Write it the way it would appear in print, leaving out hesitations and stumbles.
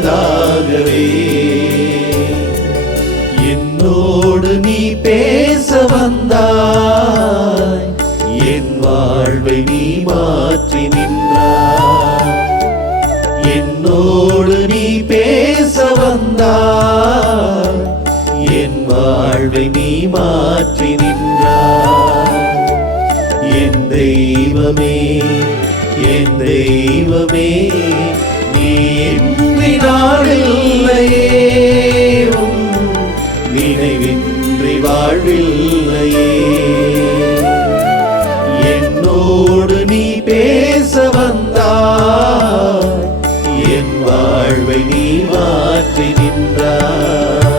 முன்னதாகவே என்னோடு நீ பேச வந்தாய், என் வாழ்வை நீ மாற்றி நின்றாய். என்னோடு நீ பேச வந்தாய், என் வாழ்வை நீ மாற்றி நின்றாய். என் தெய்வமே, என் தெய்வமே, நீ இன்றி நாளில்லையே, நினைவின்றி வாழ்வில்லையே. என்னோடு நீ பேச வந்தாய், என் வாழ்வை நீ மாற்றி நின்றாய்.